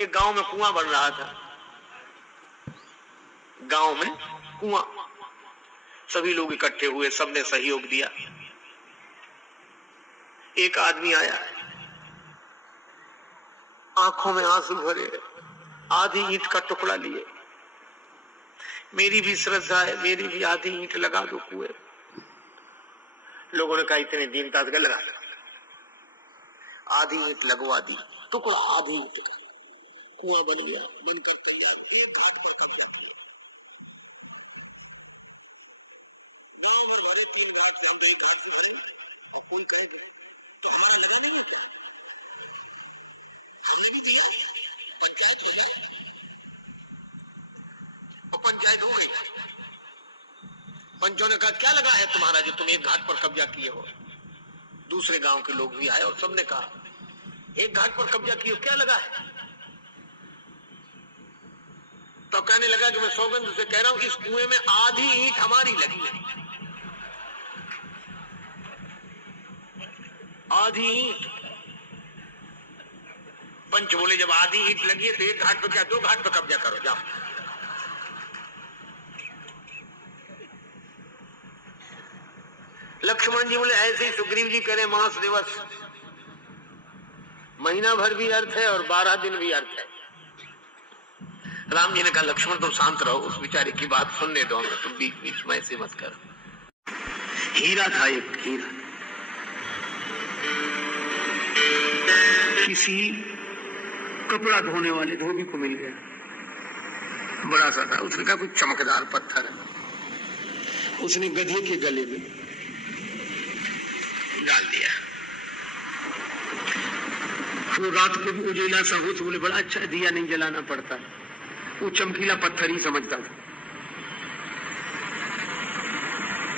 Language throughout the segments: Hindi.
एक गांव में कुआं बन रहा था, गांव में कुआं, सभी लोग इकट्ठे हुए, सबने सहयोग दिया। एक आदमी आया, आंखों में आंसू भरे, आधी ईंट का टुकड़ा लिए, मेरी भी श्रद्धा है, मेरी भी आधी ईंट लगा दो कुएं। लोगों ने कहा इतने दीनता से लगा, आधी ईंट लगवा दी, टुकड़ा आधी ईंट का, कुआं बन गया, बनकर तैयार। एक घाट पर कब्जा किया, गांव भर भरे 3 घाट से, हम तो एक घाट से भरे, और कोई कहे तो हमारा लगा नहीं है क्या? हमने भी दिया, पंचायत हो जाए, और पंचायत हो गई। पंचों ने कहा क्या लगा है तुम्हारा जो तुम एक घाट पर कब्जा किए हो? दूसरे गांव के लोग भी आए और सबने कहा एक घाट पर कब्जा किए क्या लगा है? तो कहने लगा कि मैं सौगंध से कह रहा हूं, इस कुएं में आधी ईंट हमारी लगी है, आधी ईंट। पंच बोले जब आधी ईंट लगी है तो एक घाट पर क्या 2 घाट पर कब्जा करो, जाओ। लक्ष्मण जी बोले ऐसे ही सुग्रीव जी करें मास दिवस, महीना भर भी अर्थ है और 12 दिन भी अर्थ है। राम जी ने कहा लक्ष्मण तुम शांत रहो, उस बेचारे की बात सुनने दो, तुम बीच बीच में ऐसे मत करो। हीरा था, एक हीरा किसी कपड़ा धोने वाले धोबी को मिल गया, बड़ा सा था। उसने कहा कुछ चमकदार पत्थर है, उसने गधे के गले में डाल दिया। वो रात को भी उजेला सा हो तो बोले बड़ा अच्छा, दिया नहीं जलाना पड़ता, वो चमकीला पत्थर ही समझता था।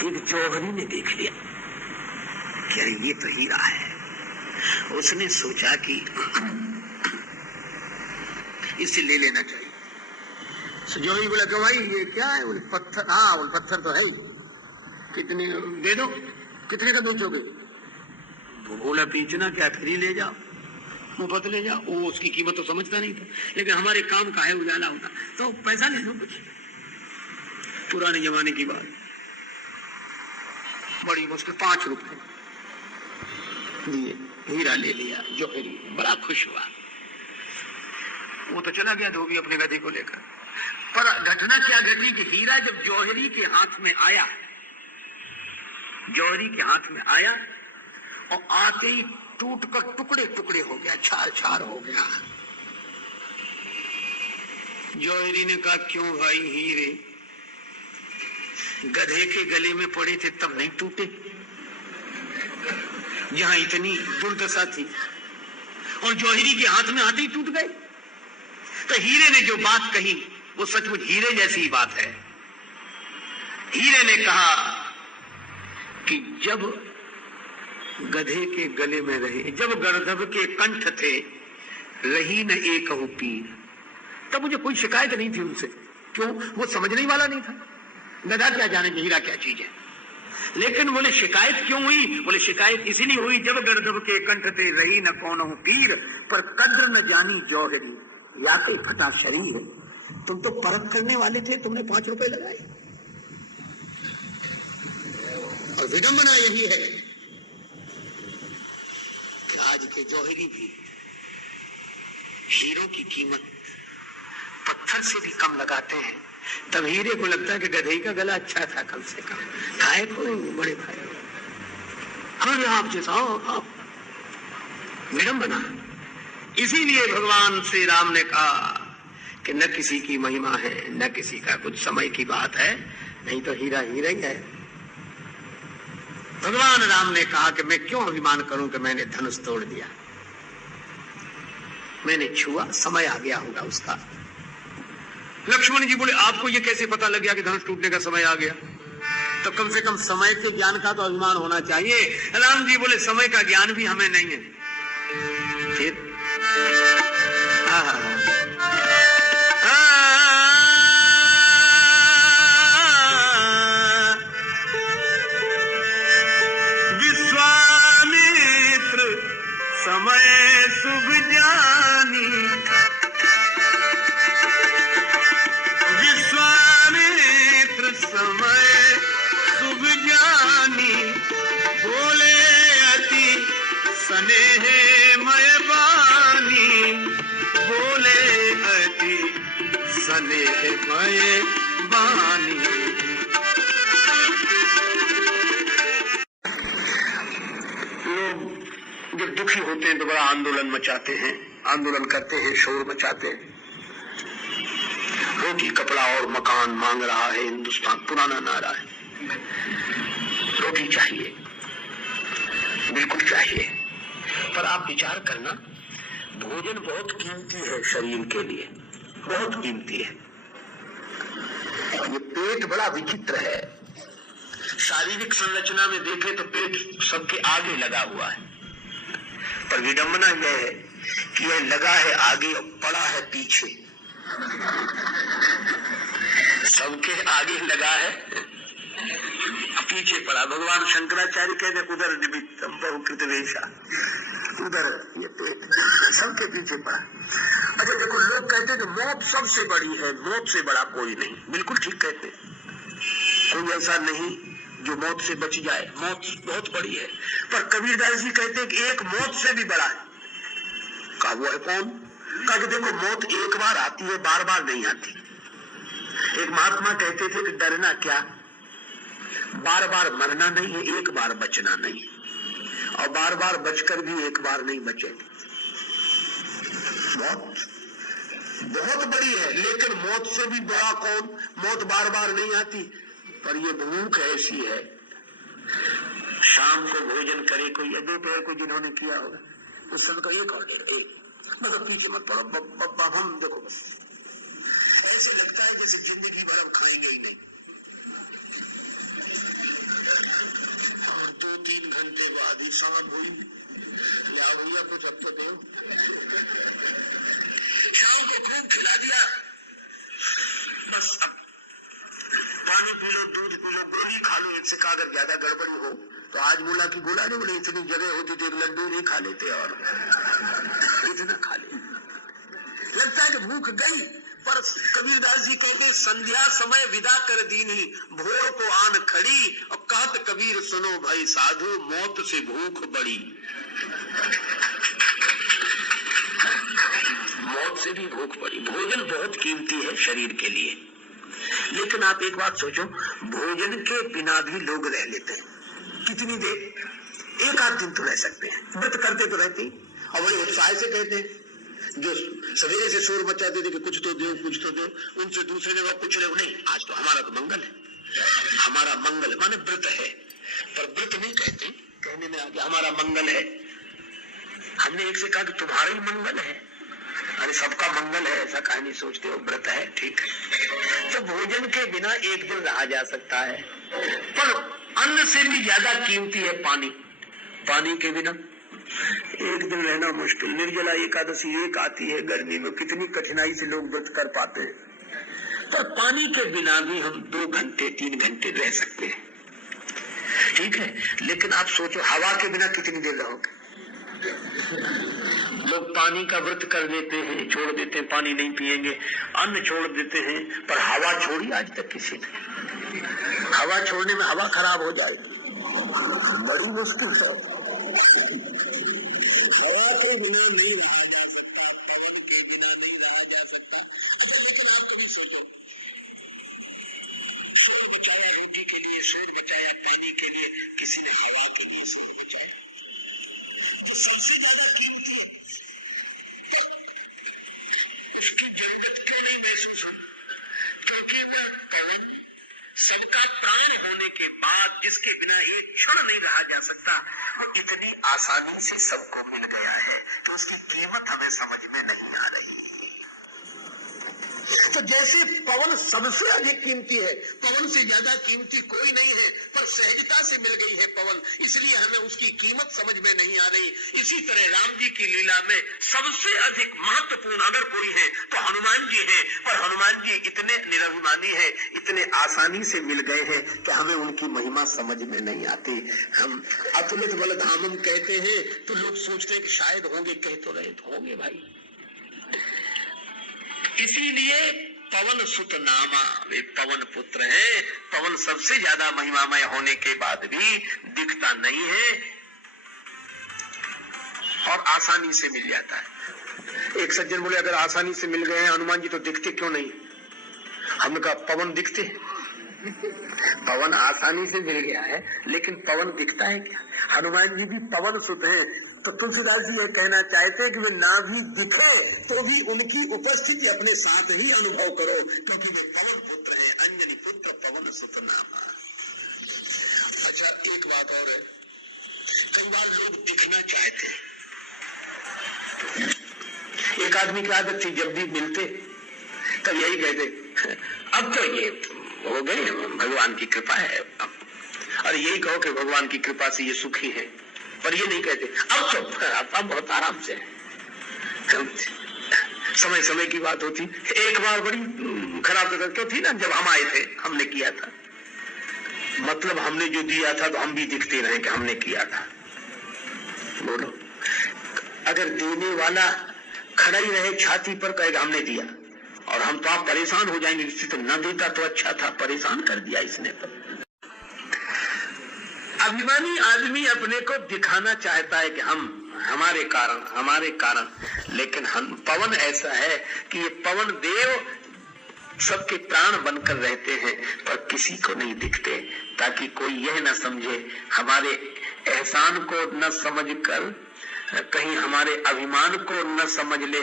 एक जौहरी ने देख लिया कि अरे ये तो हीरा है। उसने सोचा कि इसे ले लेना चाहिए। जौहरी बोला कि भाई ये क्या है? बोले पत्थर, हाँ बोले पत्थर तो है ही, कितने दे दो, कितने का बेचोगे? वो बोला बेचना क्या, फिर ही ले जाओ, मुफ्त ले जाओ। वो उसकी कीमत तो समझता नहीं था, लेकिन हमारे काम का है उजाला होता, तो पैसा ले लो कुछ। पुराने जमाने की बात, बड़ी मुश्किल 5 रुपए दिए, हीरा ले लिया। जौहरी बड़ा खुश हुआ, वो तो चला गया धोबी अपने गधे को लेकर। पर घटना क्या घटी कि हीरा जब जौहरी के हाथ में आया, जौहरी के हाथ में आया और आते ही टूट कर टुकड़े टुकड़े हो गया, छार छार हो गया। जौहरी ने कहा क्यों भाई हीरे गधे के गले में पड़े थे तब नहीं टूटे, जहां इतनी दुर्दशा थी, और जौहरी के हाथ में आते ही टूट गए। तो हीरे ने जो बात कही वो सचमुच हीरे जैसी ही बात है। हीरे ने कहा कि जब गधे के गले में रहे, जब गर्दभ के कंठ थे, रही न एकहु पीर, तब मुझे कोई शिकायत नहीं थी उनसे। क्यों? वो समझने वाला नहीं था, गधा क्या जाने हीरा क्या चीज है। लेकिन बोले शिकायत क्यों हुई? बोले शिकायत इसलिए हुई जब गर्दभ के कंठ थे, रही न कौनहु पीर, पर कद्र न जानी जौहरी, या के फटा शरीर। तुम तो परख करने वाले थे, तुमने 5 रुपए लगाए। और विडंबना यही है कि आज के जौहरी भी हीरों की कीमत पत्थर से भी कम लगाते हैं। तब हीरे को लगता है कि गधे का गला अच्छा था, कम से कम खाए को बड़े भाई, और आप जैसा आप विडंबना। इसीलिए भगवान श्री राम ने कहा कि न किसी की महिमा है, न किसी का कुछ समय की बात है, नहीं तो हीरा हीरा ही है। भगवान राम ने कहा कि मैं क्यों अभिमान करूं कि मैंने धनुष तोड़ दिया, मैंने छुआ, समय आ गया होगा उसका। लक्ष्मण जी बोले आपको ये कैसे पता लग गया कि धनुष टूटने का समय आ गया? तो कम से कम समय के ज्ञान का तो अभिमान होना चाहिए। राम जी बोले समय का ज्ञान भी हमें नहीं है। फिर विश्वामित्र समय शुभ जानी, वाले है माए बानी। लोग जब दुखी होते हैं तो बड़ा आंदोलन मचाते हैं, आंदोलन करते हैं, शोर मचाते हैं। रोटी कपड़ा और मकान मांग रहा है हिंदुस्तान, पुराना नारा है। रोटी चाहिए, बिल्कुल चाहिए, पर आप विचार करना, भोजन बहुत कीमती है शरीर के लिए, बहुत कीमती है। ये पेट बड़ा विचित्र है। शारीरिक संरचना में देखें तो पेट सबके आगे लगा हुआ है, पर विडंबना यह है कि यह लगा है आगे और पड़ा है पीछे। सबके आगे लगा है, पीछे पड़ा। भगवान शंकराचार्य कहते उधर निमित्तम बहुकृत वेशा, उधर ये पेट सबके पीछे पड़ा। अच्छा देखो, लोग कहते हैं मौत सबसे बड़ी है, मौत से बड़ा कोई नहीं। बिल्कुल ठीक कहते, कोई ऐसा नहीं जो मौत से बच जाए, मौत बहुत बड़ी है। पर कबीरदास जी कहते हैं कि एक मौत से भी बड़ा है। कहा वो है कौन? कहा कि देखो, मौत एक बार आती है, बार बार नहीं आती। एक महात्मा कहते थे कि डरना क्या, बार बार मरना नहीं है, एक बार बचना नहीं, और बार बार बचकर भी एक बार नहीं बचे। मौत बहुत बड़ी है, लेकिन मौत से भी बड़ा कौन? मौत बार बार नहीं आती, पर ये भूख ऐसी है। शाम को भोजन करे कोई, दोपहर को जिन्होंने किया होगा, उस समय का एक ऑर्डर, एक मतलब पीछे मत पड़ो, हम देखो बस ऐसे लगता है जैसे जिंदगी भर हम खाएंगे ही नहीं। 2-3 घंटे बाद ही शाम हुई, या भैया कुछ अब तो दो। शाम को खूब खिला दिया, बस अब पानी पी लो, दूध पी लो, गोली खा लो। इससे का अगर ज्यादा गड़बड़ी हो तो आज बोला कि गोला नहीं, बोले इतनी जगह होती तो एक लड्डू नहीं खा लेते, और इतना खा ले। लगता है कि भूख गई, पर कबीरदास जी कहते संध्या समय विदा कर दीनी, भोर को आन खड़ी, और कहत कबीर सुनो भाई साधु, मौत से भूख बड़ी। मौत से भी भूख बड़ी। भोजन बहुत कीमती है शरीर के लिए, लेकिन आप एक बात सोचो, भोजन के बिना भी लोग रह लेते हैं। कितनी देर? 1-8 दिन तो रह सकते हैं, व्रत करते तो रहते ही, और बड़े उत्साह से कहते हैं। जो सवेरे से शोर मचाते थे कि कुछ तो दो, कुछ तो दो, उनसे दूसरे जगह पूछ रहे हो, नहीं आज तो हमारा तो मंगल है, हमारा मंगल माने व्रत है। पर व्रत नहीं कहते, कहने में आ गया हमारा मंगल है। हमने एक से कहा कि तुम्हारा ही मंगल है, अरे सबका मंगल है, ऐसा कहा नहीं सोचते हो, व्रत है, ठीक है। तो भोजन के बिना एक दिन रहा जा सकता है, पर अन्न से भी ज्यादा कीमती है पानी। पानी के बिना एक दिन रहना मुश्किल। निर्जला एकादशी एक आती है गर्मी में, कितनी कठिनाई से लोग व्रत कर पाते हैं, पर पानी के बिना भी हम 2 घंटे 3 घंटे रह सकते हैं, ठीक है। लेकिन आप सोचो, हवा के बिना कितनी देर रहोगे? लोग पानी का व्रत कर देते हैं, छोड़ देते हैं, पानी नहीं पिएंगे, अन्न छोड़ देते हैं, पर हवा छोड़ी आज तक किसी ने? हवा छोड़ने में हवा खराब हो जाएगी, बड़ी मुश्किल है। हवा के बिना नहीं रहा जा सकता, पवन के बिना नहीं रहा जा सकता। लेकिन आप कभी सोचो, शोर बचाया रोटी के लिए, शोर बचाया पानी के लिए, किसी ने हवा के लिए शोर बचाया। तो सबसे ज्यादा कीमती है, उसकी जरूरत क्यों नहीं महसूस हो? क्योंकि वह पवन सबका प्राण होने के बाद जिसके बिना एक क्षण नहीं रहा जा सकता, और इतनी आसानी से सबको मिल गया है, तो उसकी कीमत हमें समझ में नहीं आ रही। तो जैसे पवन सबसे अधिक कीमती है, पवन से ज्यादा कीमती कोई नहीं है, पर सहजता से मिल गई है पवन, इसलिए हमें उसकी कीमत समझ में नहीं आ रही। इसी तरह राम जी की लीला में सबसे अधिक महत्वपूर्ण अगर कोई है तो हनुमान जी हैं, पर हनुमान जी इतने निरभिमानी है, इतने आसानी से मिल गए हैं कि हमें उनकी महिमा समझ में नहीं आती। हम अतुलित बलधामम कहते हैं तो लोग सोचते हैं कि शायद होंगे, कह तो रहे तो होंगे भाई। इसीलिए पवन सुत नामा, वे पवन पुत्र हैं। पवन सबसे ज्यादा महिमामय होने के बाद भी दिखता नहीं है और आसानी से मिल जाता है। एक सज्जन बोले, अगर आसानी से मिल गए हैं हनुमान जी तो दिखते क्यों नहीं? हमने कहा पवन दिखते हैं? पवन आसानी से मिल गया है, लेकिन पवन दिखता है क्या? हनुमान जी भी पवन सुत हैं। तो तुलसीदास जी ये कहना चाहते हैं कि वे ना भी दिखे तो भी उनकी उपस्थिति अपने साथ ही अनुभव करो, क्योंकि वे पवन पुत्र हैं, अंजनी पुत्र पवन सुत नामा। अच्छा, एक बात और है, कई बार लोग दिखना चाहते हैं। एक आदमी की आदत थी, जब भी मिलते तब यही कहते, अब तो ये हो गए, भगवान की कृपा है। और यही कहो कि भगवान की कृपा से ये सुखी है, पर ये नहीं कहते अब बहुत आराम से है। समय समय की बात होती। एक बार बड़ी खराब तो थी ना, जब हम आए थे, हमने किया था, मतलब हमने जो दिया था तो हम भी दिखते रहे कि हमने किया था। बोलो, अगर देने वाला खड़ा ही रहे छाती पर, कहेगा हमने दिया, और हम तो आप परेशान हो जाएंगे, किसी तो न देता तो अच्छा था, परेशान कर दिया इसने। पर अभिमानी आदमी अपने को दिखाना चाहता है कि हमारे कारण, लेकिन हम पवन ऐसा है कि ये पवन देव सबके प्राण बनकर रहते हैं, पर किसी को नहीं दिखते, ताकि कोई यह न समझे, हमारे एहसान को न समझकर कहीं हमारे अभिमान को न समझ ले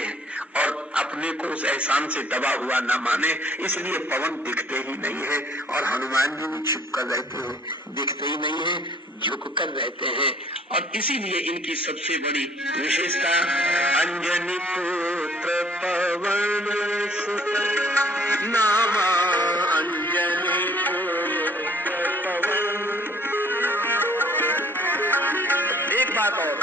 और अपने को उस एहसान से दबा हुआ न माने। इसलिए पवन दिखते ही नहीं है, और हनुमान जी भी छुप कर रहते हैं, दिखते ही नहीं है, झुक कर रहते हैं। और इसीलिए इनकी सबसे बड़ी विशेषता, अंजनी पुत्र पवन सुत नामा, अंजनी पुत्र पवन। एक बात और,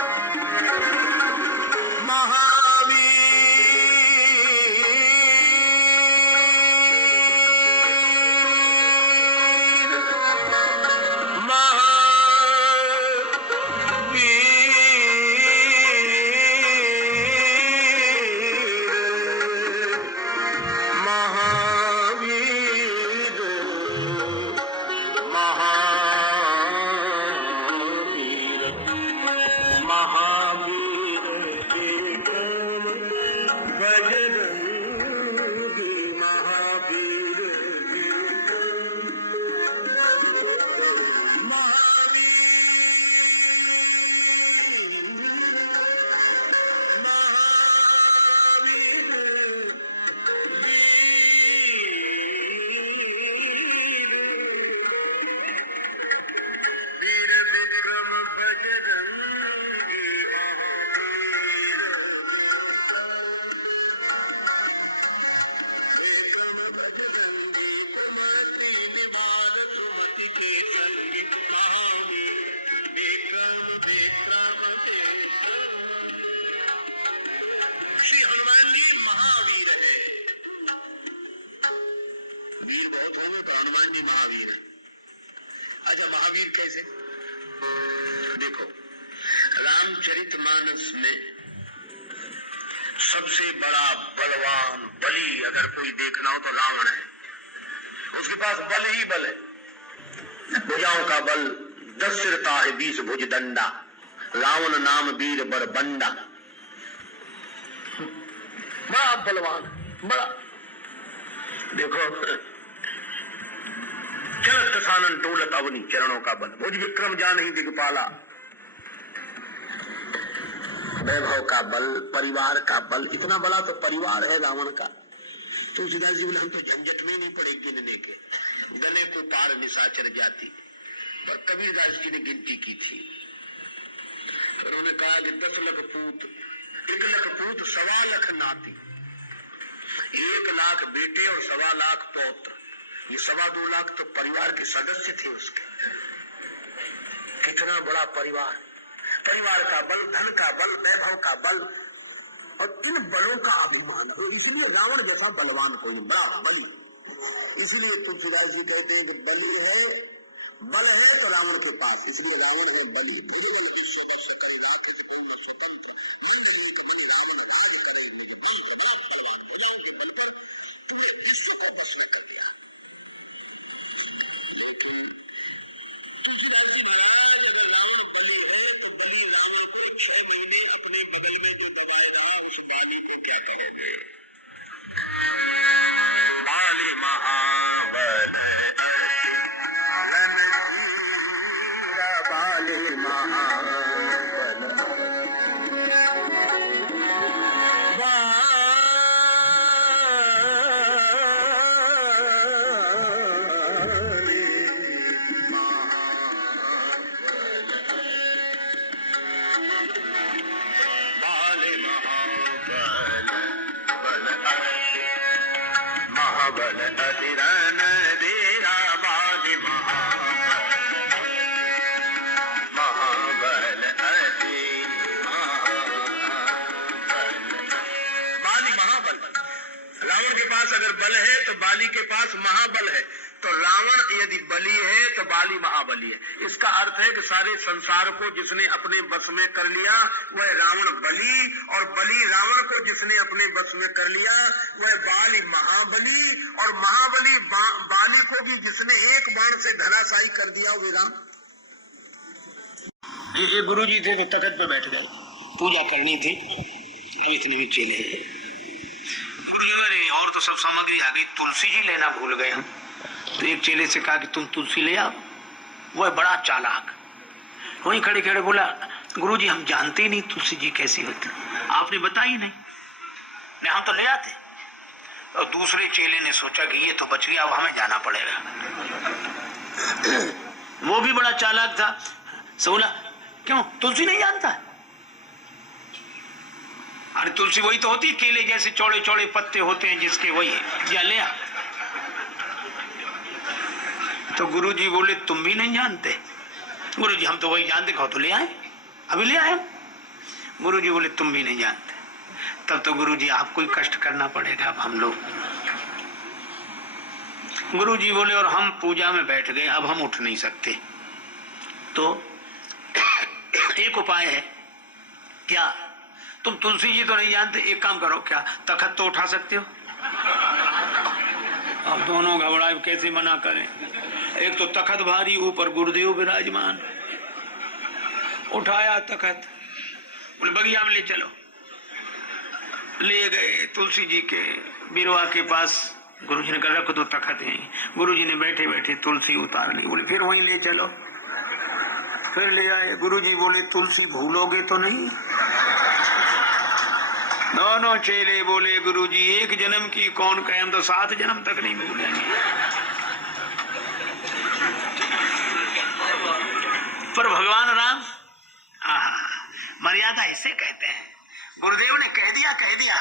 श्री हनुमान जी महावीर है। वीर बहुत होंगे, पर हनुमान जी महावीर है। अच्छा, महावीर कैसे? देखो, रामचरितमानस में सबसे बड़ा बलवान बलि अगर कोई देखना हो तो रावण है। उसके पास बल ही बल है, भुजाओं का बल, 10 सिरता है 20 भुज दंडा, रावण नाम वीर बर बंडा। बड़ा बलवान, बड़ा। देखो, चलत सानन डोलत अवनी, चरणों का बल, भुज विक्रम जा नहीं दिगपाला, वैभव का बल, परिवार का बल, इतना बड़ा तो परिवार है रावण का। तुलसीदास जी बोले, हम तो झंझट में नहीं पड़े गिनने के, गले को पार निशाचर जाती। पर कबीरदास जी ने गिनती की थी, उन्होंने कहा कि 10 लाख पूत, 1 लाख पूत, 1.25 लाख नाती, 1 लाख बेटे और 1.25 लाख पौत्र, ये 2.25 लाख तो परिवार के सदस्य थे उसके। कितना बड़ा परिवार, परिवार का बल, धन का बल, वैभव का बल, और इन बलों का अभिमान। इसलिए रावण जैसा बलवान कोई, बड़ा बली। इसलिए तुलसीदास जी कहते हैं कि बली है, बल है तो रावण के पास, इसलिए रावण है बली। अपने बगल में जो दबाएगा उस पानी को क्या कहोगे? बाली महा महाबल अति रन देरा बाली महाबल अति बाली महाबल। रावण के पास अगर बल है तो बाली के पास महाबल है, तो रावण यदि बली है तो बाली महाबली है। इसका अर्थ है कि सारे संसार को जिसने अपने बस में कर लिया वह रावण बली, और बली रावण को जिसने अपने बस में कर लिया वह बाली महाबली, और महाबली बाली को भी जिसने एक बाण से धराशायी कर दिया वे राम। ये गुरु जी थे जो तख्त पे बैठ गए, पूजा करनी थी, इतने भी चेले और तो सब सामग्री आ गई, तुलसी जी लेना भूल गए हम। तो एक चेले से कहा कि तुम तुलसी ले आओ। वह बड़ा चालाक वहीं खड़े खड़े बोला, गुरुजी हम जानते ही नहीं तुलसी जी कैसी होती, आपने बताई नहीं, हम तो ले आते। और दूसरे चेले ने सोचा कि ये तो बच गया, अब हमें जाना पड़ेगा। वो भी बड़ा चालाक था, बोला क्यों तुलसी नहीं जानता? अरे तुलसी वही तो होती है, केले जैसे चौड़े चौड़े पत्ते होते हैं जिसके, वही या ले आ। तो गुरुजी बोले तुम भी नहीं जानते? गुरुजी हम तो वही जानते, कहो तो ले आए, अभी ले आए। गुरुजी बोले तुम भी नहीं जानते। तब तो गुरुजी आपको ही कष्ट करना पड़ेगा अब हम लोग। गुरुजी बोले और हम पूजा में बैठ गए, अब हम उठ नहीं सकते, तो एक उपाय है। क्या? तुम तुलसी जी तो नहीं जानते, एक काम करो, क्या तख्त तो उठा सकते हो? अब दोनों घबराए, कैसे मना करें, एक तो तख्त भारी, ऊपर गुरुदेव विराजमान। उठाया तख्त, बोले बगिया में ले चलो। ले गए तुलसी जी के बिरवा के पास, गुरुजी ने कहा रखो तो तख्त है। गुरुजी ने बैठे बैठे तुलसी उतार ली, बोले फिर वहीं ले चलो। फिर ले आए, गुरुजी बोले तुलसी भूलोगे तो नहीं? दोनों चेले बोले गुरुजी एक जन्म की कौन कहे, हम तो 7 जन्म तक नहीं भूलेंगे। पर भगवान राम मर्यादा इसे कहते हैं। गुरुदेव ने कह दिया कह दिया।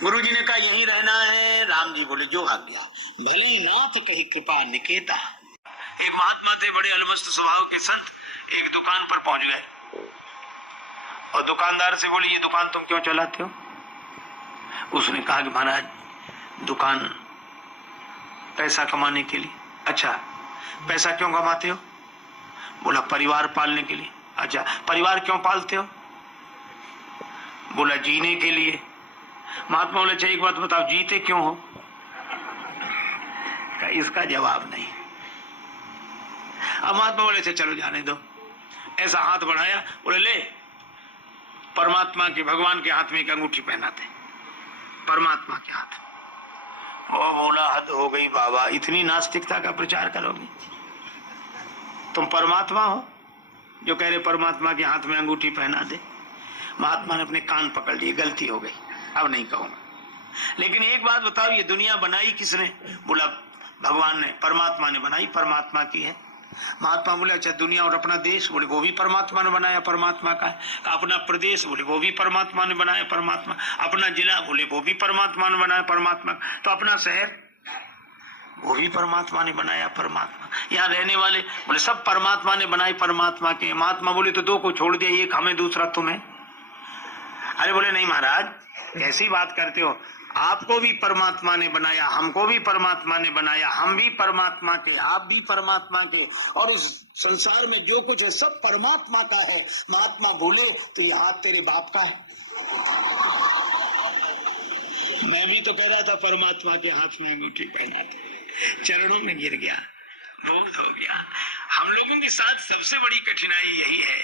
गुरुजी ने कहा यहीं रहना है। राम जी बोले जो आज्ञा। भले नाथ कही कृपा निकेता। एक महात्मा थे, बड़े अलमस्त स्वभाव के संत, एक दुकान पर पहुंच गए और दुकानदार से बोले ये दुकान तुम क्यों चलाते हो? उसने कहा कि महाराज दुकान पैसा कमाने के लिए। अच्छा पैसा क्यों कमाते हो? बोला परिवार पालने के लिए। अच्छा परिवार क्यों पालते हो? बोला जीने के लिए। महात्मा बोले अच्छा एक बात बताओ जीते क्यों हो? इसका जवाब नहीं। अब महात्मा बोले चलो जाने दो। ऐसा हाथ बढ़ाया, बोले ले परमात्मा के, भगवान के हाथ में एक अंगूठी पहनाते, परमात्मा के हाथ। वो बोला हद हो गई बाबा, इतनी नास्तिकता का प्रचार करोगे? तुम परमात्मा हो जो कह रहे परमात्मा के हाथ में अंगूठी पहना दे? महात्मा ने अपने कान पकड़ लिए, गलती हो गई, अब नहीं कहूंगा। लेकिन एक बात बताओ, ये दुनिया बनाई किसने? बोला भगवान ने, परमात्मा ने बनाई, परमात्मा की है। महात्मा बोले अच्छा दुनिया और अपना देश? बोले वो भी परमात्मा ने बनाया, परमात्मा का है। अपना प्रदेश? बोले वो भी परमात्मा ने बनाया, परमात्मा। अपना जिला? बोले वो भी परमात्मा ने बनाया, परमात्मा। तो अपना शहर? वो भी परमात्मा ने बनाया, परमात्मा। यहाँ रहने वाले? बोले सब परमात्मा ने बनाए, परमात्मा के। महात्मा बोले तो 2 को छोड़ दिया, एक हमें दूसरा तुम्हें। अरे बोले नहीं महाराज कैसी बात करते हो, आपको भी परमात्मा ने बनाया, हमको भी परमात्मा ने बनाया, हम भी परमात्मा के, आप भी परमात्मा के, और इस संसार में जो कुछ है सब परमात्मा का है। महात्मा बोले तो ये हाथ तेरे बाप का है। मैं भी तो कह रहा था परमात्मा के हाथ में अंगूठी पहना दे, चरणों में गिर गया, बोध हो गया। हम लोगों के साथ सबसे बड़ी कठिनाई यही है,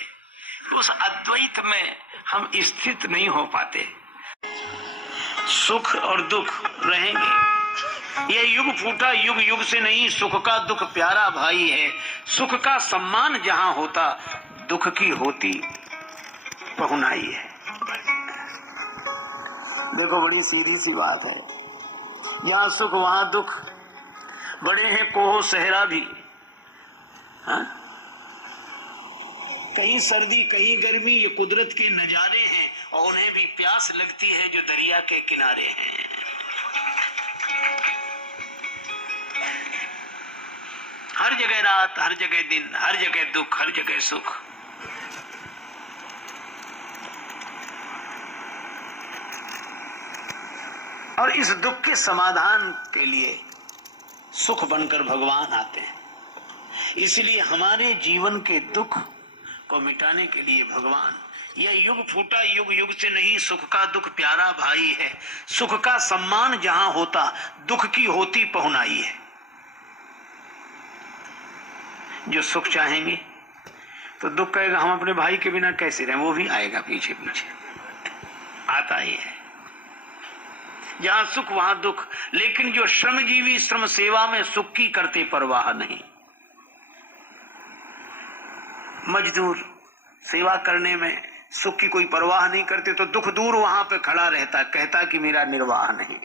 उस अद्वैत में हम स्थित नहीं हो पाते। सुख और दुख रहेंगे, ये युग फूटा युग युग से नहीं, सुख का दुख प्यारा भाई है। सुख का सम्मान जहां होता, दुख की होती पहुनाई है। देखो बड़ी सीधी सी बात है, जहां सुख वहां दुख। बड़े हैं कोहो सहरा भी, हाँ? कहीं सर्दी कहीं गर्मी, ये कुदरत के नजारे हैं, और उन्हें भी प्यास लगती है जो दरिया के किनारे हैं। हर जगह रात, हर जगह दिन, हर जगह दुख, हर जगह सुख। और इस दुख के समाधान के लिए सुख बनकर भगवान आते हैं। इसलिए हमारे जीवन के दुख को मिटाने के लिए भगवान, यह युग फूटा युग युग से नहीं, सुख का दुख प्यारा भाई है। सुख का सम्मान जहां होता, दुख की होती पहुनाई है। जो सुख चाहेंगे तो दुख कहेगा हम अपने भाई के बिना कैसे रहें, वो भी आएगा पीछे पीछे, आता ही है। जहां सुख वहां दुख। लेकिन जो श्रमजीवी श्रम सेवा में सुख की करते परवाह नहीं, मजदूर सेवा करने में सुख की कोई परवाह नहीं करते, तो दुख दूर वहां पे खड़ा रहता, कहता कि मेरा निर्वाह नहीं।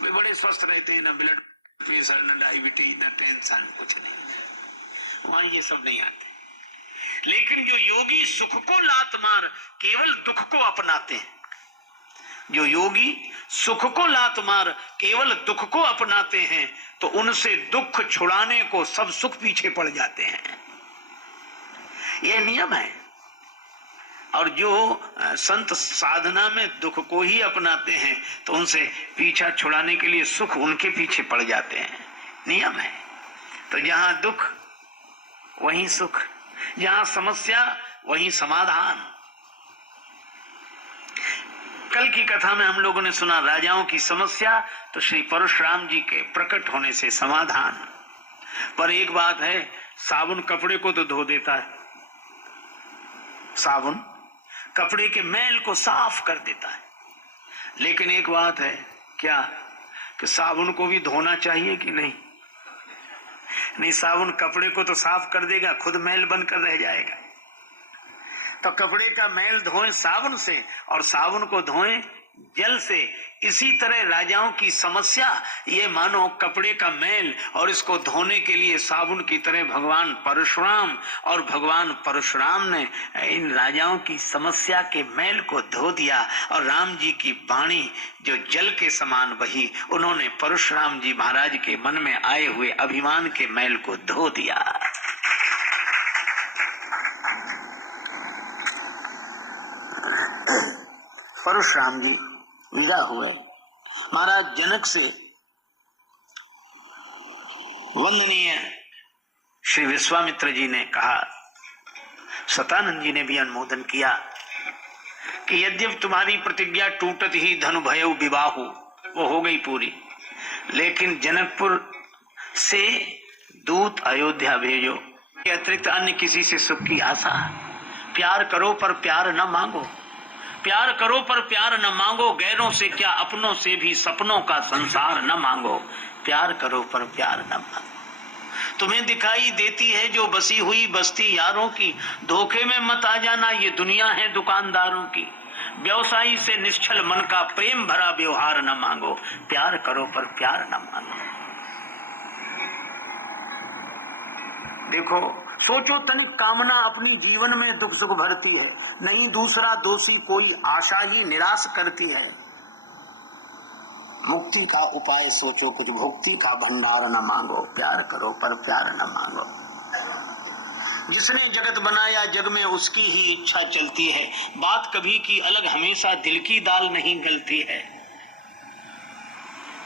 वे बड़े स्वस्थ रहते हैं, ना ब्लड प्रेशर, ना डायबिटीज, ना टेंशन, कुछ नहीं, वहां ये सब नहीं आते। लेकिन जो योगी सुख को लात मार केवल दुख को अपनाते हैं, जो योगी सुख को लात मार केवल दुख को अपनाते हैं, तो उनसे दुख छुड़ाने को सब सुख पीछे पड़ जाते हैं। यह नियम है। और जो संत साधना में दुख को ही अपनाते हैं, तो उनसे पीछा छुड़ाने के लिए सुख उनके पीछे पड़ जाते हैं। नियम है। तो जहां दुख वहीं सुख, जहां समस्या वहीं समाधान। कल की कथा में हम लोगों ने सुना राजाओं की समस्या, तो श्री परशुराम जी के प्रकट होने से समाधान। पर एक बात है, साबुन कपड़े को तो धो देता है, साबुन कपड़े के मैल को साफ कर देता है। लेकिन एक बात है, क्या कि साबुन को भी धोना चाहिए कि नहीं? नहीं, साबुन कपड़े को तो साफ कर देगा, खुद मैल बनकर रह जाएगा। तो कपड़े का मैल धोएं साबुन से और साबुन को धोएं जल से। इसी तरह राजाओं की समस्या, ये मानो कपड़े का मैल, और इसको धोने के लिए साबुन की तरह भगवान परशुराम, और भगवान परशुराम ने इन राजाओं की समस्या के मैल को धो दिया। और राम जी की वाणी जो जल के समान बही, उन्होंने परशुराम जी महाराज के मन में आए हुए अभिमान के मैल को धो दिया। परशुराम जी विदा हुए। महाराज जनक से वंदनीय श्री विश्वामित्र जी ने कहा, सतानंद जी ने भी अनुमोदन किया कि यद्यप तुम्हारी प्रतिज्ञा टूटत ही धनु भयउ विवाहु, वो हो गई पूरी, लेकिन जनकपुर से दूत अयोध्या भेजो। के अतिरिक्त अन्य किसी से सुख की आशा। प्यार करो पर प्यार न मांगो, प्यार करो पर प्यार न मांगो, गैरों से क्या अपनों से भी सपनों का संसार न मांगो। प्यार करो पर प्यार न मांगो। तुम्हें दिखाई देती है जो बसी हुई बस्ती यारों की, धोखे में मत आ जाना, ये दुनिया है दुकानदारों की। व्यवसायी से निश्चल मन का प्रेम भरा व्यवहार न मांगो। प्यार करो पर प्यार न मांगो। देखो, सोचो तनिक, कामना अपनी जीवन में दुख सुख भरती है, नहीं दूसरा दोषी कोई आशा ही निराश करती है। मुक्ति का उपाय सोचो, कुछ भक्ति का भंडार न मांगो। प्यार करो पर प्यार न मांगो। जिसने जगत बनाया जग में उसकी ही इच्छा चलती है, बात कभी की अलग हमेशा दिल की दाल नहीं गलती है।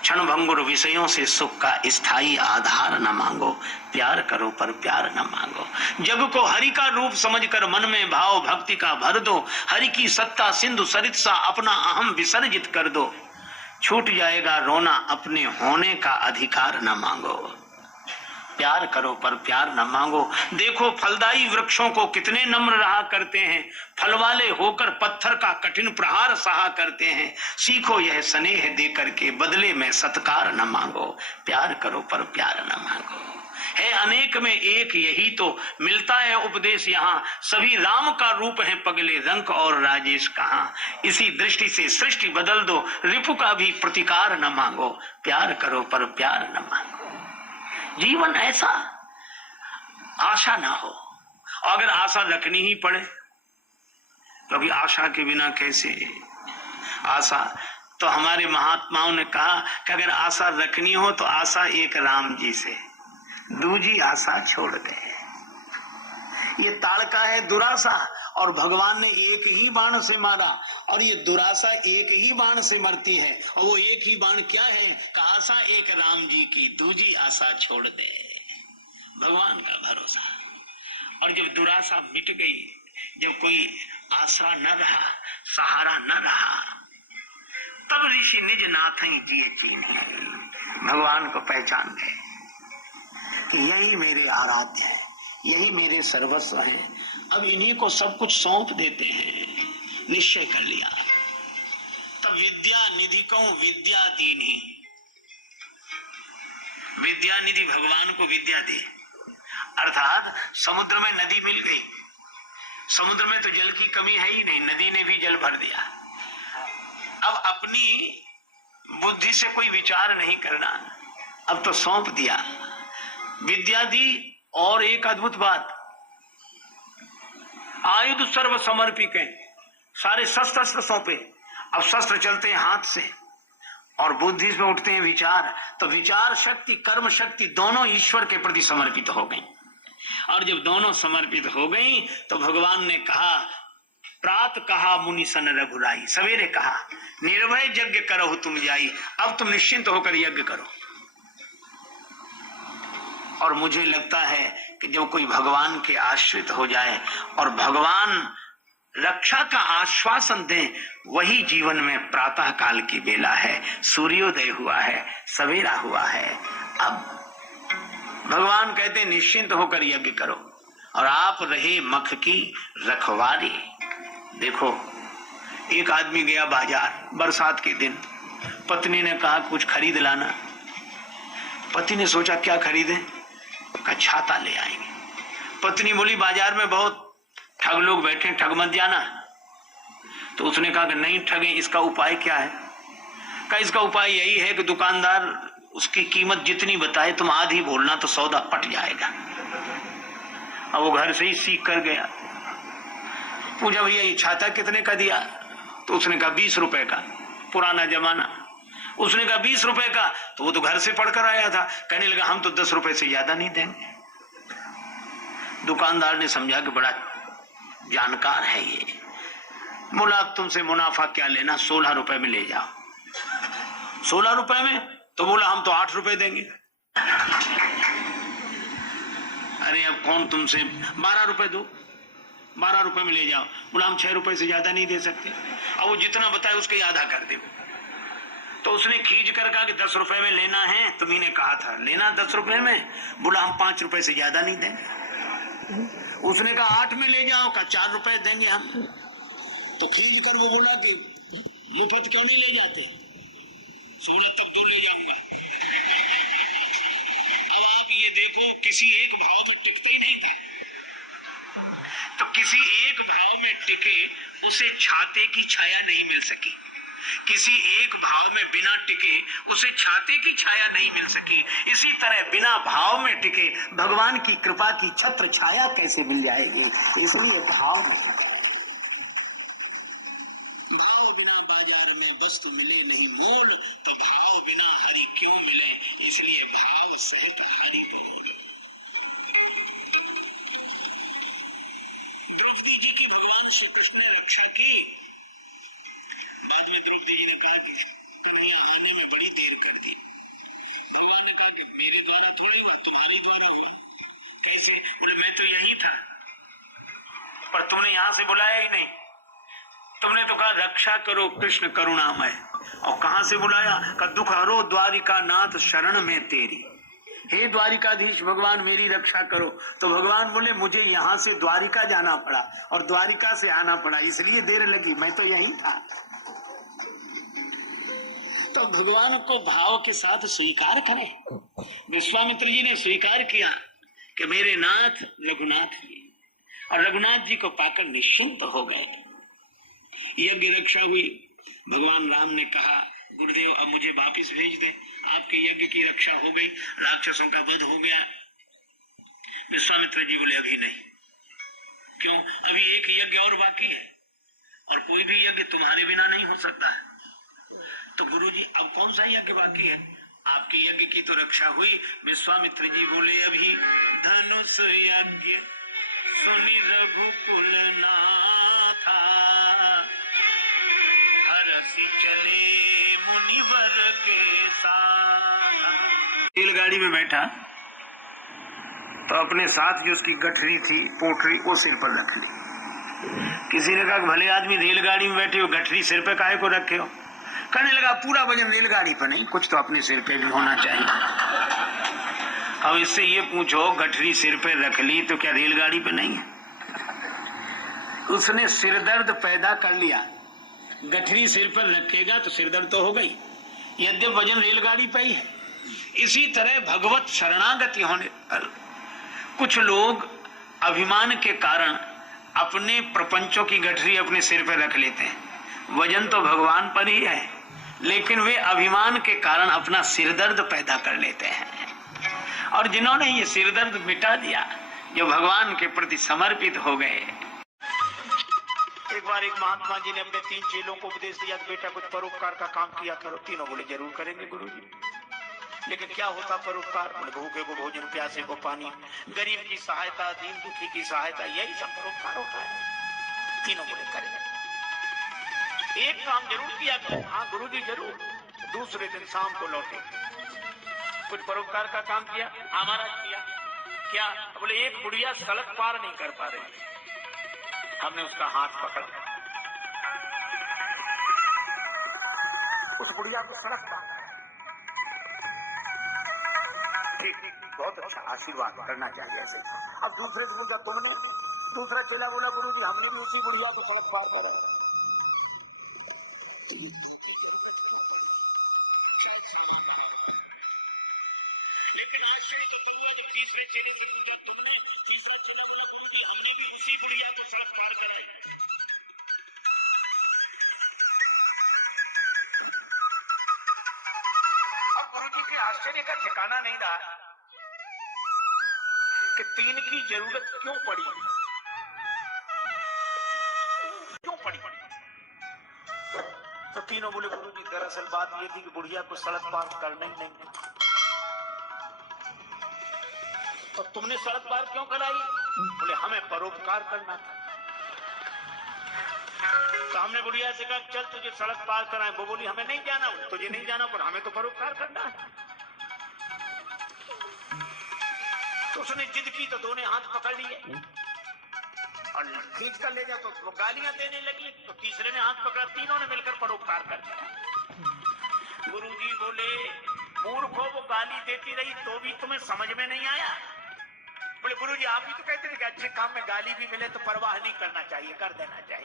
क्षण भंगुर विषयों से सुख का स्थायी आधार न मांगो। प्यार करो पर प्यार न मांगो। जग को हरि का रूप समझकर मन में भाव भक्ति का भर दो। हरि की सत्ता सिंधु सरित सा अपना अहम विसर्जित कर दो। छूट जाएगा रोना, अपने होने का अधिकार न मांगो। प्यार करो पर प्यार न मांगो। देखो फलदायी वृक्षों को कितने नम्र रहा करते हैं, फल वाले होकर पत्थर का कठिन प्रहार सहा करते हैं। सीखो यह स्नेह दे करके बदले में सत्कार न मांगो। प्यार करो पर प्यार न मांगो। है अनेक में एक यही तो मिलता है उपदेश यहाँ। सभी राम का रूप है पगले, रंक और राजेश कहाँ। इसी दृष्टि से सृष्टि बदल दो, रिपु का भी प्रतिकार न मांगो। प्यार करो पर प्यार न मांगो। जीवन ऐसा आशा ना हो, अगर आशा रखनी ही पड़े, क्योंकि आशा के बिना कैसे, आशा। तो हमारे महात्माओं ने कहा कि अगर आशा रखनी हो तो आशा एक राम जी से, दूजी आशा छोड़ गए। ये ताड़का है दुराशा, और भगवान ने एक ही बाण से मारा, और ये दुराशा एक ही बाण से मरती है। और वो एक ही बाण क्या है? आशा एक राम जी की, दूजी आशा छोड़ दे। भगवान का भरोसा। और जब दुराशा मिट गई, जब कोई आसरा न रहा, सहारा न रहा, तब ऋषि निज नाथ जिए चीन्ही, भगवान को पहचान गए कि यही मेरे आराध्य है, यही मेरे सर्वस्व है। अब इन्हीं को सब कुछ सौंप देते हैं, निश्चय कर लिया। तब विद्या निधि को विद्या दीन्ही, विद्या निधि भगवान को विद्या दी। अर्थात समुद्र में नदी मिल गई, समुद्र में तो जल की कमी है ही नहीं, नदी ने भी जल भर दिया। अब अपनी बुद्धि से कोई विचार नहीं करना, अब तो सौंप दिया, विद्या दी। और एक अद्भुत बात, आयुध सर्व समर्पित है, सारे शस्त्र सौंपे। अब शस्त्र चलते हैं हाथ से, और बुद्धि में उठते हैं विचार। तो विचार शक्ति, कर्म शक्ति दोनों ईश्वर के प्रति समर्पित हो गई। और जब दोनों समर्पित हो गई तो भगवान ने कहा, प्रात कहा मुनि सन रघुराई, सवेरे कहा निर्भय यज्ञ करो तुम जाई, अब तुम निश्चिंत होकर यज्ञ करो। और मुझे लगता है कि जब कोई भगवान के आश्रित हो जाए और भगवान रक्षा का आश्वासन दे, वही जीवन में प्रातः काल की बेला है, सूर्योदय हुआ है, सवेरा हुआ है। अब भगवान कहते निश्चिंत होकर यज्ञ करो, और आप रहे मख की रखवारी। देखो, एक आदमी गया बाजार, बरसात के दिन, पत्नी ने कहा कुछ खरीद लाना। पति ने सोचा क्या खरीदे, का छाता ले आएंगे। पत्नी बोली बाजार में बहुत ठग लोग बैठे, ठग मत जाना। तो उसने कहा कि नहीं ठगे, इसका उपाय क्या है? का इसका उपाय यही है कि दुकानदार उसकी कीमत जितनी बताए तुम आधी बोलना, तो सौदा पट जाएगा। अब वो घर से ही सीख कर गया। पूछा भैया ये छाता कितने का दिया? तो उसने कहा 20 रुपए का, पुराना जमाना। उसने कहा 20 रुपए का, तो वो तो घर से पढ़कर आया था। कहने लगा हम तो 10 रुपए से ज्यादा नहीं देंगे। दुकानदार ने समझा कि बड़ा जानकार है ये। बोला अब तुमसे मुनाफा क्या लेना, 16 रुपए में ले जाओ। 16 रुपए में? तो बोला हम तो 8 रुपए देंगे। अरे अब कौन तुमसे, 12 रुपए दो, 12 रुपए में ले जाओ। बोला हम 6 रुपए से ज्यादा नहीं दे सकते। अब वो जितना बताए उसके आधा कर दे। तो उसने खींच कर कहा कि 10 रुपए में लेना है, तुम्ही ने कहा था लेना 10 रुपए में। बोला हम 5 रुपए से ज्यादा नहीं देंगे। उसने कहा 8 में ले जाओ, का 4 रुपए देंगे हम। तो खींच कर वो बोला कि मुफ्त क्यों नहीं ले जाते? 16 तब 2 ले जाऊंगा। अब आप ये देखो, किसी एक भाव में टिकता ही नहीं था। तो किसी एक भाव में टिके उसे छाते की छाया नहीं मिल सकी। किसी एक भाव में बिना टिके उसे छाते की छाया नहीं मिल सकी। इसी तरह बिना भाव में टिके भगवान की कृपा की छत्र छाया कैसे मिल जाएगी? इसलिए भाव बिना बाजार में वस्तु मिले नहीं मोल, तो भाव बिना हरि क्यों मिले? इसलिए भाव सहित हरि बोल। द्रौपदी जी की भगवान श्री कृष्ण ने रक्षा की। बाद में द्रौपदी जी ने कहा कि कन्हैया आने में बड़ी देर कर दी। भगवान ने कहा कि मेरे द्वारा थोड़ा हुआ, तुम्हारे द्वारा हुआ। कैसे? बोले मैं तो यही था, पर तुमने यहां से बुलाया ही नहीं। तुमने तो कहा रक्षा करो कृष्ण करुणामय, और कहां से बुलाया? का दुख हरो द्वारिका नाथ शरण में तेरी। हे द्वारिकाधीश भगवान मेरी रक्षा करो। तो भगवान बोले मुझे यहाँ से द्वारिका जाना पड़ा और द्वारिका से आना पड़ा, इसलिए देर लगी, मैं तो यही था। तो भगवान को भाव के साथ स्वीकार करें। विश्वामित्र जी ने स्वीकार किया कि मेरे नाथ रघुनाथ जी, और रघुनाथ जी को पाकर निश्चिंत हो गए। यज्ञ रक्षा हुई। भगवान राम ने कहा गुरुदेव अब मुझे वापिस भेज दे, आपके यज्ञ की रक्षा हो गई, राक्षसों का वध हो गया। विश्वामित्र जी बोले अभी नहीं। क्यों? अभी एक यज्ञ और बाकी है, और कोई भी यज्ञ तुम्हारे बिना नहीं हो सकता है। तो गुरुजी अब कौन सा यज्ञ बाकी है? आपके यज्ञ की तो रक्षा हुई। विश्वामित्र जी बोले अभी धनुष यज्ञ सुनि रघुकुल नाथा, हरसि चले मुनिवर के साथ। रेलगाड़ी में बैठा तो अपने साथ जो उसकी गठरी थी, पोटरी, वो सिर पर रख ली। किसी ने कहा भले आदमी रेलगाड़ी में बैठे हो, गठरी सिर पे काहे को रखे हो? कहने लगा पूरा वजन रेलगाड़ी पर नहीं, कुछ तो अपने सिर पे भी होना चाहिए। अब इससे ये पूछो गठरी सिर पे रख ली तो क्या रेलगाड़ी पे नहीं है? उसने सिरदर्द पैदा कर लिया। गठरी सिर पर रखेगा तो सिरदर्द तो हो गई, यद्यप वजन रेलगाड़ी पे ही है। इसी तरह भगवत शरणागति होने पर कुछ लोग अभिमान के कारण अपने प्रपंचों की गठरी अपने सिर पर रख लेते हैं। वजन तो भगवान पर ही है, लेकिन वे अभिमान के कारण अपना सिरदर्द पैदा कर लेते हैं। और जिन्होंने ये सिरदर्द मिटा दिया, जो भगवान के प्रति समर्पित हो गए। एक बार एक महात्मा जी ने अपने 3 चेलों को उपदेश दिया कि बेटा कुछ परोपकार का काम किया करो। तीनों बोले जरूर करेंगे गुरुजी। लेकिन क्या होता परोपकार? बोले भूखे को भोजन, प्यासे को पानी, गरीब की सहायता, दीन दुखी की सहायता, यही सब परोपकार होता है। तीनों बोले करेंगे। एक काम जरूर किया करो। हाँ गुरुजी जरूर। दूसरे दिन शाम को लौटे, कुछ परोपकार का काम किया। हमारा किया क्या? बोले एक बुढ़िया सड़क पार नहीं कर पा रही, हमने उसका हाथ पकड़ा, उस बुढ़िया को सड़क पार। बहुत अच्छा, आशीर्वाद करना चाहिए ऐसे। अब दूसरे से पूछा तुमने? दूसरा चेला बोला गुरुजी हमने भी उसी बुढ़िया को सड़क पार करा। लेकिन आश्चर्य तो हुआ जब तीसरे चेले से पूछा तुमने? तीसरा चेला बोला गुरुजी हमने भी उसी बुढ़िया को सड़क पार कराई। अब गुरुजी के आश्चर्य का ठिकाना नहीं रहा कि 3 की जरूरत क्यों पड़ी, क्यों पड़ी? तो तीनों बोले गुरुजी दरअसल बात ये थी कि बुढ़िया को सड़क पार करना ही नहीं। तो तुमने सड़क पार क्यों कराई? बोले हमें परोपकार करना था। तो हमने बुढ़िया से कहा चल तुझे सड़क पार कराएं। वो बोली हमें नहीं जाना, तुझे नहीं जाना, पर हमें तो परोपकार करना है। तो उसने जिद की तो दोनों हाथ पकड़ लिए और खींच कर ले जाओ तो वो गालियां देने लगी। तो तीसरे ने हाथ पकड़ा, तीनों ने मिलकर परोपकार कर दिया। गुरुजी बोले मूर्खों, वो गाली देती रही तो भी तुम्हें समझ में नहीं आया? बोले गुरुजी आप ही तो कहते थे कि अच्छे काम में गाली भी मिले तो परवाह नहीं करना चाहिए, कर देना चाहिए।